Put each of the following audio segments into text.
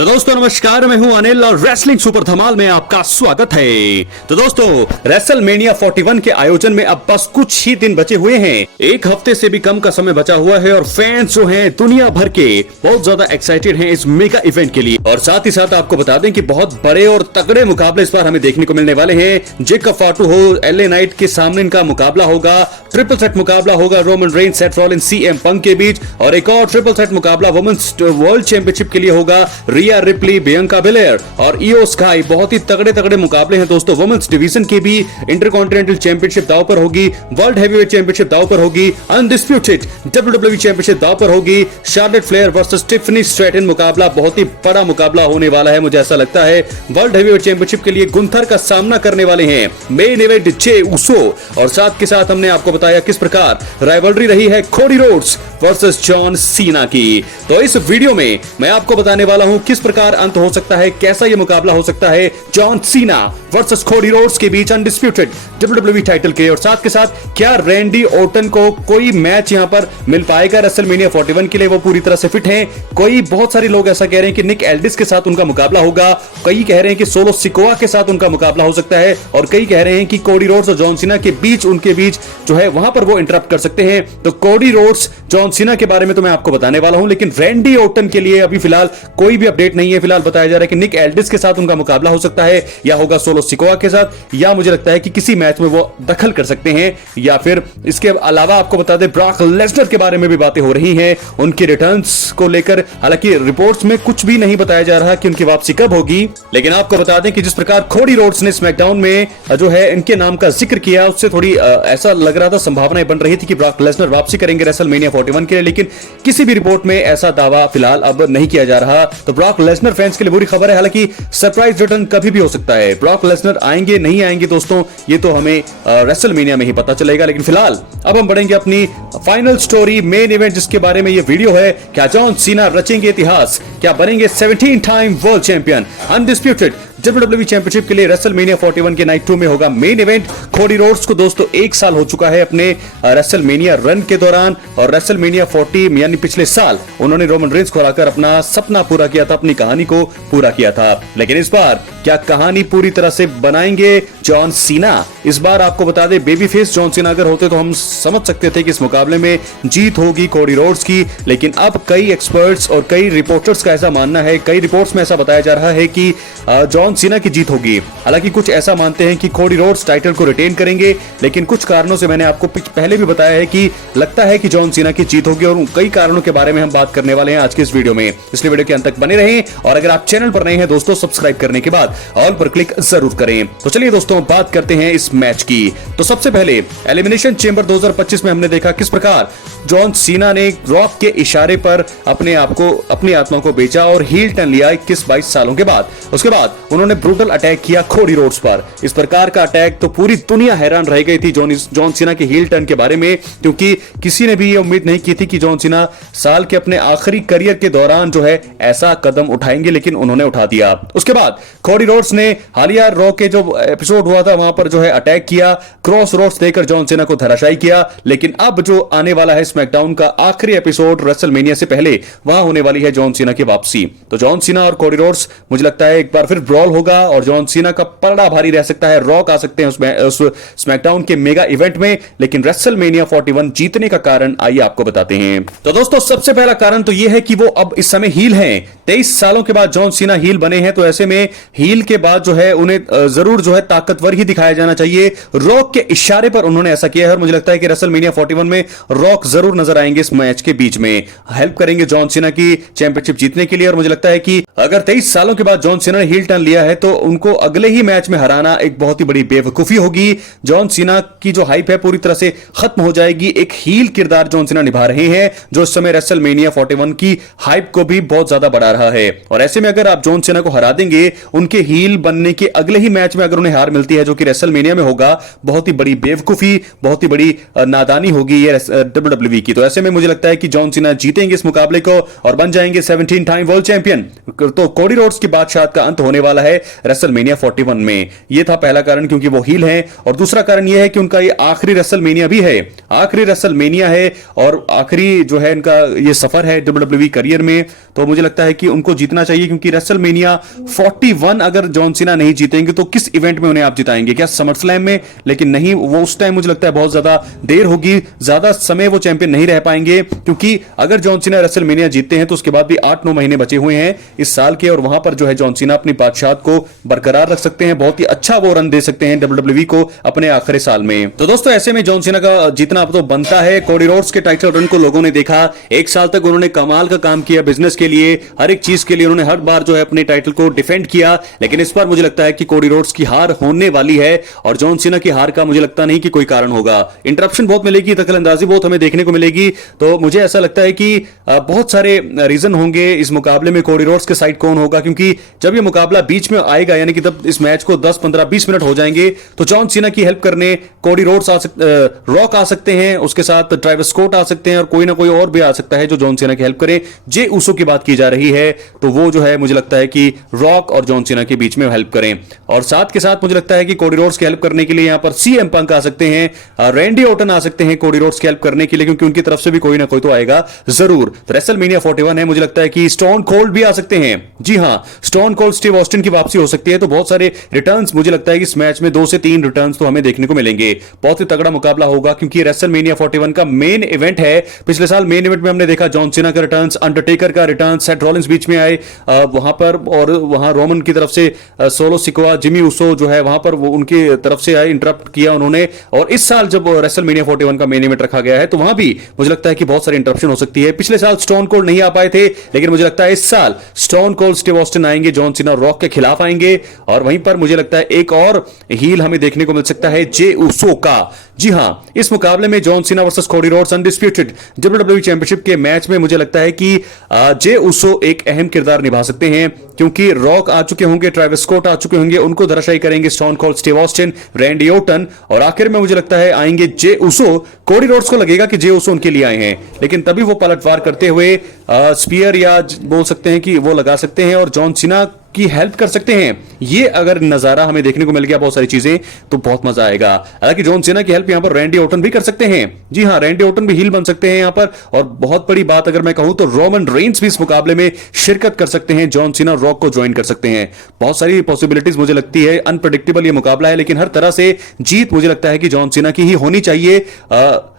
तो दोस्तों नमस्कार, मैं हूं अनिल और रेसलिंग सुपर धमाल में आपका स्वागत है। तो दोस्तों रेसलमेनिया 41 के आयोजन में अब बस कुछ ही दिन बचे हुए हैं। एक हफ्ते से भी कम का समय बचा हुआ है और फैंस जो हैं दुनिया भर के बहुत ज्यादा एक्साइटेड हैं इस मेगा इवेंट के लिए। और साथ ही साथ आपको बता दें कि बहुत बड़े और तगड़े मुकाबले इस बार हमें देखने को मिलने वाले हैं। जेकब फाटू हो, एलए नाइट के सामने इनका मुकाबला होगा, ट्रिपल थ्रेट मुकाबला होगा Roman Reigns, Seth Rollins, CM Punk के बीच, और एक और ट्रिपल थ्रेट मुकाबला वुमेन्स वर्ल्ड चैंपियनशिप के लिए होगा रिया रिप्ली, बियांका बेलेयर और इयो स्काई। बहुत ही तगड़े तगड़े मुकाबले हैं दोस्तों। वुमेन्स डिवीजन के भी इंटरकॉन्टिनेंटल चैंपियनशिप दांव पर होगी, वर्ल्ड हेवीवेट चैंपियनशिप दांव पर होगी, अनडिस्प्यूटेड डब्ल्यूडब्ल्यूई चैंपियनशिप दांव पर होगी। Charlotte Flair versus Tiffany Stratton मुकाबला बहुत ही बड़ा मुकाबला होने वाला है, मुझे ऐसा लगता है। वर्ल्ड हेवीवेट चैंपियनशिप के लिए गुंथर का सामना करने वाले हैं मेन इवेंट जे उसो। और साथ के साथ हमने आपको बताया किस प्रकार राइवलरी रही है Cody Rhodes versus John Cena की। तो इस वीडियो में मैं आपको बताने वाला हूं किस प्रकार अंत हो सकता है, कैसा यह मुकाबला हो सकता है John Cena versus Cody Rhodes के बीच अनडिस्प्यूटेड डब्ल्यूडब्ल्यूई टाइटल के। और साथ के साथ क्या रैंडी ऑर्टन को कोई मैच यहां पर मिल पाएगा रेसलमेनिया 41 के लिए, वो पूरी तरह से फिट हैं। कोई बहुत सारे लोग ऐसा कह रहे हैं कि निक एल्डिस के साथ उनका मुकाबला होगा, कई कह रहे हैं कि सोलो सिकोआ के साथ उनका मुकाबला हो सकता है, और कई कह रहे हैं कि कोडी रोड्स और जॉन सीना के बीच उनके बीच जो है वहां पर वो इंटरप्ट कर सकते हैं। तो कोडी रोड्स जॉन सीना के बारे में तो मैं आपको बताने वाला हूं, लेकिन रैंडी ऑर्टन के लिए अभी फिलहाल कोई भी अपडेट नहीं है। फिलहाल बताया जा रहा है कि निक एल्डिस के साथ उनका मुकाबला हो सकता है, या होगा सोलो सिकोआ के साथ, या मुझे लगता है कि किसी मैच में वो दखल कर सकते हैं। या फिर इसके अलावा आपको बता दें ब्रॉक लेसनर के बारे में भी बातें हो रही हैं उनके रिटर्न्स को लेकर। हालांकि रिपोर्ट्स में कुछ भी नहीं बताया जा रहा कि उनकी वापसी कब होगी, लेकिन आपको बता दें कि जिस प्रकार कोडी रोड्स ने स्मैकडाउन में जो है इनके नाम का जिक्र किया, उससे थोड़ी ऐसा लग रहा था, संभावनाएं बन रही थी कि ब्रॉक लेसनर वापसी करेंगे रेसलमेनिया 41 के लिए, लेकिन किसी भी रिपोर्ट में ऐसा दावा फिलहाल अब नहीं किया जा रहा। तो ब्रॉक लेसनर फैंस के लिए बुरी खबर है। हालांकि सरप्राइज रिटर्न कभी भी हो सकता है। ब्रॉक लेसनर आएंगे नहीं आएंगे दोस्तों, ये तो हमें रेसलमेनिया में ही पता चलेगा। लेकिन फिलहाल अब हम बढ़ेंगे अपनी फाइनल स्टोरी, मेन इवेंट जिसके बारे में ये वीडियो है। क्या जॉन सीना रचेंगे इतिहास? क्या बनेंगे 17 time world champion? Undisputed WWE championship के लिए रेसलमेनिया 41 के नाइट 2 में होगा मेन इवेंट। कोडी रोड्स को दोस्तों 1 साल हो चुका है अपने रेसलमेनिया रन के दौरान, और रेसलमेनिया 40 यानी पिछले साल उन्होंने रोमन रेंज को हराकर अपना सपना पूरा किया था, अपनी कहानी को पूरा किया था। लेकिन इस बार क्या कहानी पूरी तरह से बनाएंगे जॉन सीना? इस बार आपको बता दें बेबी फेस जॉन सीना अगर होते तो हम समझ सकते थे कि इस मुकाबले में जीत होगी कोडी रोड्स की। लेकिन अब कई एक्सपर्ट्स और कई रिपोर्टर्स का ऐसा मानना है, कई रिपोर्ट्स में ऐसा बताया जा रहा है कि जॉन सीना की जीत होगी। हालांकि कुछ ऐसा मानते हैं कि कोडी रोड्स टाइटल को रिटेन करेंगे, लेकिन कुछ कारणों से मैंने आपको पहले भी बताया है कि लगता है कि जॉन सीना की जीत होगी, और कई कारणों के बारे में हम बात करने वाले हैं आज के इस वीडियो में। इसलिए वीडियो के अंत तक बने रहें, और अगर आप चैनल पर नए हैं दोस्तों, सब्सक्राइब करने के बाद ऑल पर क्लिक जरूर करें। तो चलिए दोस्तों बात करते हैं इस मैच की। तो सबसे पहले एलिमिनेशन चेंबर 2025 में हमने देखा किस प्रकार जॉन सीना ने रॉक के इशारे पर अपने आप को, अपनी आत्मा को बेचा और हील टर्न लिया 21-22 सालों के बाद। उसके बाद उन्होंने ब्रूटल अटैक किया कोडी रोड्स पर। इस प्रकार का अटैक तो पूरी दुनिया हैरान रह गई थी जॉन सीना के हील टर्न के बारे में, क्योंकि किसी ने भी ये उम्मीद नहीं की थी कि जॉन सीना साल के अपने आखिरी करियर के दौरान जो है ऐसा कदम उठाएंगे, लेकिन उन्होंने उठा दिया। उसके बाद कोडी रोड्स ने हालिया रॉ के जो एपिसोड हुआ था वहां पर जो है अटैक किया, क्रॉस रोड्स देकर जॉन सीना को धराशायी किया। लेकिन अब जो आने वाला है स्मैकडाउन का आखिरी एपिसोड रेसलमेनिया से पहले, वहां होने वाली है जॉन सीना की वापसी। तो जॉन सीना और कोडी रोड्स मुझे लगता है एक बार फिर ब्रॉल होगा, और जॉन सीना का पलड़ा भारी रह सकता है। रॉक आ सकते हैं उस स्मैकडाउन के मेगा इवेंट में। लेकिन रेसलमेनिया 41 जीतने का कारण आइए आपको बताते हैं। तो दोस्तों सबसे पहला कारण तो यह है कि वो अब इस समय हील हैं। 23 सालों के बाद जॉन सीना हील बने हैं, तो ऐसे में हील के बाद जो है उन्हें जरूर जो है ताकतवर ही दिखाया जाना चाहिए। रॉक के इशारे पर उन्होंने ऐसा किया है, और मुझे लगता है कि रेसलमेनिया 41 में रॉक जरूर नजर आएंगे इस मैच के बीच में, हेल्प करेंगे जॉन सीना की चैंपियनशिप जीतने के लिए। और मुझे लगता है कि अगर 23 सालों के बाद जॉन सीना ने हील टर्न लिया है, तो उनको अगले ही मैच में हराना एक बहुत ही बड़ी बेवकूफी होगी। जॉन सीना की जो हाइप है पूरी तरह से खत्म हो जाएगी। एक हील किरदार जॉन सीना निभा रहे हैं, जो इस समय रेसलमेनिया 41 की हाइप को भी बहुत ज्यादा बढ़ा रहा है। और ऐसे में अगर आप जॉन सीना को हरा देंगे, उनके हील बनने के अगले ही मैच में अगर उन्हें हार मिलती है, जो कि रेसलमेनिया में होगा, बहुत ही बड़ी बेवकूफी, बहुत ही बड़ी नादानी होगी ये डब्ल्यूडब्ल्यूई की। तो ऐसे में मुझे लगता है कि जॉन सीना जीतेंगे इस मुकाबले को और बन जाएंगे 17 टाइम वर्ल्ड चैंपियन। तो कोडी रोड्स की बादशाह का अंत होने वाला है है रेसलमेनिया 41 में। यह था पहला कारण, क्योंकि वो हील है, और दूसरा कारण यह है कि उनका ये आखिरी रेसलमेनिया भी है, आखिरी रेसलमेनिया है और आखिरी जो है इनका ये सफर है WWE करियर में। तो मुझे लगता है कि उनको जीतना चाहिए, क्योंकि रेसलमेनिया 41 अगर जॉन सीना नहीं जीतेंगे तो किस इवेंट में उन्हें आप जिताएंगे? क्या समर स्लैम में? लेकिन नहीं, वो उस टाइम मुझे लगता है बहुत ज्यादा देर होगी, ज्यादा समय वो चैंपियन नहीं रह पाएंगे, क्योंकि अगर जॉन सीना रेसलमेनिया जीतते हैं तो उसके बाद भी 8-9 महीने बचे हुए हैं इस साल के, और वहां पर जो है जॉन सीना अपनी बादशाहत को बरकरार रख सकते हैं, बहुत ही अच्छा वो रन दे सकते हैं WWE को अपने आखिरी साल में। तो दोस्तों ऐसे में जॉन सीना का जीतना अब तो बनता है। कोडी रोड्स के टाइटल रन को लोगों ने देखा, एक साल तक उन्होंने कमाल का काम किया बिजनेस के लिए, हर एक चीज के लिए उन्होंने हर बार जो है अपने टाइटल को डिफेंड किया, लेकिन इस बार मुझे लगता है कि कोडी रोड्स की हार होने वाली है, और जॉन सीना की हार का मुझे लगता नहीं कि कोई कारण होगा। इंटरप्शन बहुत मिलेगी, दखलंदाजी बहुत हमें देखने को मिलेगी, तो मुझे ऐसा लगता है कि बहुत सारे रीजन होंगे इस मुकाबले में कोडी रोड्स के साइड कौन होगा, क्योंकि जब ये मुकाबला बीच में आएगा, यानी कि तब इस मैच को 10, 15, 20 मिनट हो जाएंगे, तो जॉन सीना की हेल्प करने कोडी रोड्स रॉक आ सकते हैं, उसके साथ ट्रेविस स्कॉट आ सकते हैं, और कोई ना कोई और भी आ सकता है जो जॉन सीना की हेल्प करे। जे उसो की बात की जा रही है, तो वो जो है मुझे लगता है कि रॉक और जॉन सीना के बीच में हेल्प करें, और साथ के साथ मुझे लगता है कि कोडी रोड्स की हेल्प करने के लिए यहां पर सीएम पंक आ सकते हैं, रैंडी ऑर्टन आ सकते हैं कोडी रोड्स की हेल्प करने के लिए, क्योंकि उनकी तरफ से भी कोई ना कोई तो आएगा जरूर। तो रेसलमेनिया 41 है, मुझे लगता है कि स्टोन कोल्ड भी आ सकते हैं। जी हां, स्टोन कोल्ड स्टीव ऑस्टिन की वापसी हो सकती है, तो बहुत सारे रिटर्न्स मुझे लगता है कि इस मैच में 2 से 3 रिटर्न्स तो हमें देखने को मिलेंगे। बहुत ही तगड़ा मुकाबला होगा, क्योंकि रेसलमेनिया 41 का मेन इवेंट है। पिछले साल मेन इवेंट में हमने देखा जॉन सीना का रिटर्न्स, अंडरटेकर का रिटर्न्स, सेथ रॉलिंस बीच में आए वहां पर, और वहां रोमन की तरफ से सोलो सिकोआ, जिमी उसो जो है वहां पर वो उनकी तरफ से आए, इंटरप्ट किया उन्होंने। और इस साल जब रेसलमेनिया 41 का मेन इवेंट रखा गया है, तो वहां भी मुझे लगता है कि बहुत सारी इंटरप्शन हो सकती है। पिछले साल स्टोन कोल्ड नहीं आ पाए थे, लेकिन मुझे लगता है इस साल स्टोन कोल्ड स्टीव ऑस्टिन आएंगे, जॉन सीना रॉक के खिलाफ आएंगे, और वहीं पर मुझे लगता है एक और हील हमें देखने को मिल सकता है, जे उसो का। जी हां, इस मुकाबले में John Cena versus Cody Rhodes undisputed WWE championship के मैच में मुझे लगता है कि जे उसो एक अहम किरदार निभा सकते हैं, क्योंकि रॉक आ चुके होंगे, ट्रेविस स्कॉट आ चुके होंगे, उनको धराशायी करेंगे stone cold Steve Austin, Randy Orton, और आखिर में मुझे लगता है आएंगे जे उसो। कोडी रोड्स को लगेगा कि जे उसो उनके लिए आए हैं, लेकिन तभी वो पलटवार करते हुए स्पीयर या बोल सकते हैं कि वो लगा सकते हैं और जॉन सीना की हेल्प कर सकते हैं। ये अगर नजारा हमें देखने को मिल गया, बहुत सारी चीजें, तो बहुत मजा आएगा। हालांकि जॉन सीना की हेल्प यहां पर रैंडी ऑर्टन भी कर सकते हैं। जी हां, रैंडी ऑर्टन भी हील बन सकते हैं यहां पर, और बहुत बड़ी बात अगर मैं कहूं तो रोमन रेंस भी इस मुकाबले में शिरकत कर सकते हैं, जॉन सीना रॉक को ज्वाइन कर सकते हैं। बहुत सारी पॉसिबिलिटीज मुझे लगती है, अनप्रेडिक्टेबल ये मुकाबला है, लेकिन हर तरह से जीत मुझे लगता है कि जॉन सीना की ही होनी चाहिए।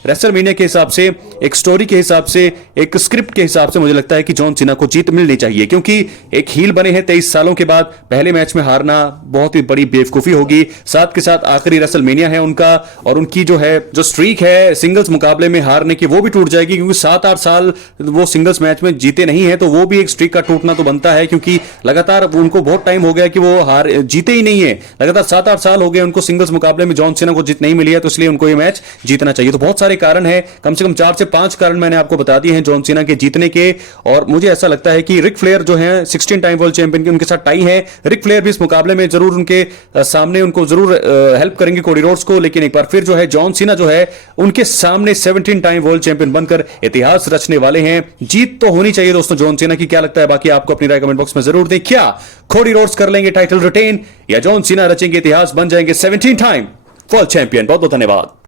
रेसलमेनिया के हिसाब से, एक स्टोरी के हिसाब से, एक स्क्रिप्ट के हिसाब से मुझे लगता है कि जॉन सीना को जीत मिलनी चाहिए, क्योंकि एक हील बने हैं 23 सालों के बाद, पहले मैच में हारना बहुत ही बड़ी बेवकूफी होगी। साथ के साथ आखिरी रेसलमेनिया है उनका, और उनकी जो स्ट्रीक है सिंगल्स मुकाबले में हारने की, वो भी टूट जाएगी, क्योंकि 7-8 साल वो सिंगल्स मैच में जीते नहीं है, तो वो भी एक स्ट्रीक का टूटना तो बनता है, क्योंकि लगातार उनको बहुत टाइम हो गया कि वो जीते ही नहीं है, लगातार 7-8 साल हो गए उनको सिंगल्स मुकाबले में जॉन सीना को जीत नहीं मिली है, तो इसलिए उनको ये मैच जीतना चाहिए। तो बहुत सारे कारण है, कम से कम 4 से 5 कारण मैंने आपको बता दिए हैं जॉन सीना के जीतने के, और मुझे ऐसा लगता है कि रिक फ्लेयर जो है 16 टाइम वर्ल्ड चैंपियन के, उनके साथ टाई है। रिक फ्लेयर भी इस मुकाबले में जरूर उनके सामने उनको जरूर हेल्प करेंगे कोडी रोड्स को, लेकिन एक बार फिर जो है जॉन सीना जो है उनके सामने 17 टाइम वर्ल्ड चैंपियन बनकर इतिहास रचने वाले हैं। जीत तो होनी चाहिए दोस्तों जॉन सीना की। क्या लगता है बाकी आपको? अपनी राय कमेंट बॉक्स में जरूर दें। क्या कोडी रोड्स कर लेंगे टाइटल रिटेन, या जॉन सीना रचेंगे इतिहास, बन जाएंगे 17 टाइम वर्ल्ड चैंपियन? बहुत बहुत धन्यवाद।